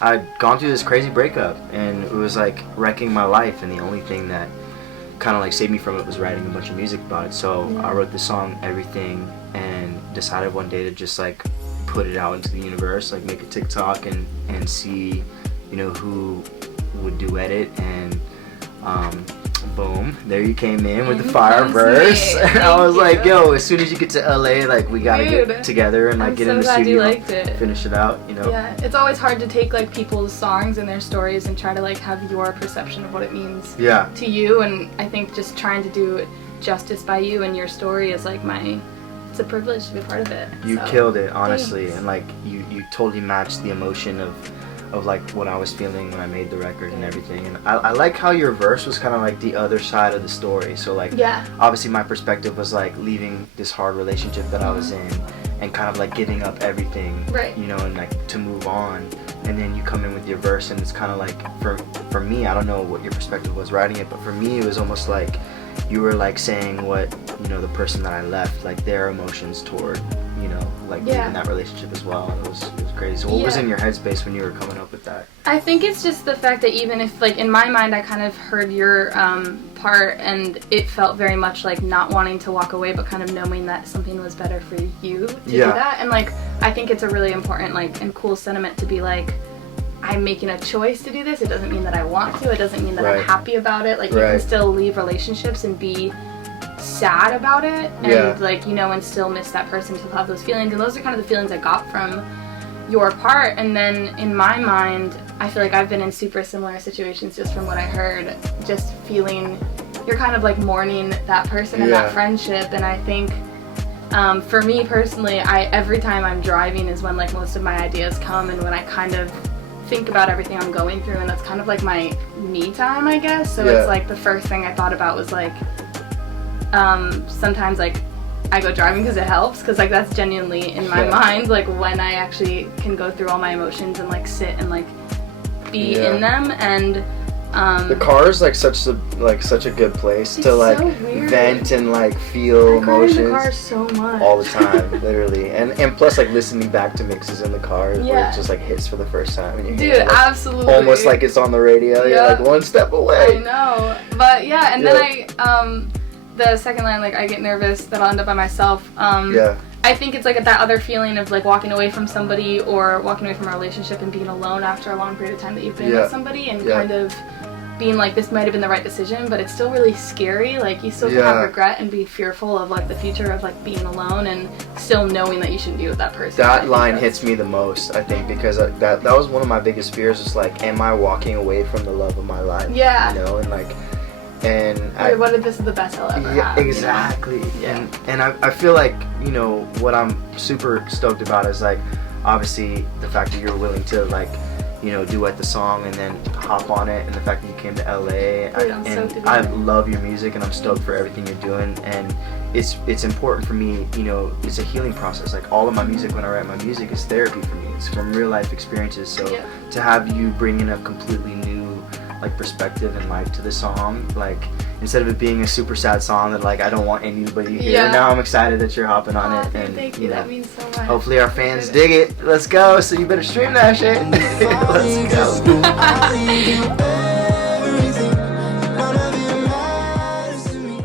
I'd gone through this crazy breakup, and it was like wrecking my life, and the only thing that kind of like saved me from it was writing a bunch of music about it. So I wrote the song Everything and decided one day to just like put it out into the universe, like make a TikTok and see, you know, who would duet it, and boom, there you came in with the fire verse. And I was like, yo, as soon as you get to LA, like we gotta get together and like get in the studio, finish it out, you know. Yeah, it's always hard to take like people's songs and their stories and try to like have your perception of what it means to you, and I think just trying to do justice by you and your story is like it's a privilege to be a part of it. You so. killed it, honestly. Thanks. And like you totally matched the emotion of like what I was feeling when I made the record and everything. And I like how your verse was kind of like the other side of the story. So like obviously my perspective was like leaving this hard relationship that I was in and kind of like giving up everything, you know, and like to move on. And then you come in with your verse, and it's kind of like for me, I don't know what your perspective was writing it, but for me it was almost like you were like saying what, you know, the person that I left, like their emotions toward, you know, like leaving that relationship as well. It was crazy. So what was in your headspace when you were coming up with that? I think it's just the fact that even if, like, in my mind I kind of heard your part, and it felt very much like not wanting to walk away, but kind of knowing that something was better for you to do that. And like, I think it's a really important, like, and cool sentiment to be like, I'm making a choice to do this. It doesn't mean that I want to. It doesn't mean that I'm happy about it. Like, you can still leave relationships and be sad about it, and like, you know, and still miss that person, to have those feelings. And those are kind of the feelings I got from your part. And then in my mind, I feel like I've been in super similar situations just from what I heard, just feeling you're kind of like mourning that person and that friendship. And I think for me personally, every time I'm driving is when like most of my ideas come, and when I kind of think about everything I'm going through, and that's kind of like my me time, I guess. So it's like the first thing I thought about was like sometimes like I go driving because it helps, because like that's genuinely in my mind like when I actually can go through all my emotions and like sit and like be in them. And the car is like such a good place to like vent and like feel emotions. I cry in the car so much all the time, literally. And plus like listening back to mixes in the car where it just like hits for the first time, and you hear it, like, absolutely, almost like it's on the radio. You're like one step away. I know, but and then the second line, like, I get nervous that I'll end up by myself. I think it's like that other feeling of like walking away from somebody, or walking away from a relationship and being alone after a long period of time that you've been with somebody, and kind of being like, this might have been the right decision, but it's still really scary. Like, you still can have regret and be fearful of like the future of like being alone, and still knowing that you shouldn't be with that person. That line hits me the most, I think, because that was one of my biggest fears. Is like, am I walking away from the love of my life? You know, and like, and what if this is the best I'll ever have? Exactly. You know? And I feel like, you know, what I'm super stoked about is like, obviously the fact that you're willing to like, you know, duet the song and then hop on it, and the fact that you came to LA. I love your music, and I'm stoked for everything you're doing. And it's important for me, you know, it's a healing process. Like, all of my music, when I write my music, is therapy for me. It's from real life experiences. So to have you bring in a completely new like perspective and life to the song, like, instead of it being a super sad song that like I don't want anybody to hear, now I'm excited that you're hopping on it. And thank you, that means so much. Hopefully our fans dig it. Let's go. So you better stream that shit. Let's go.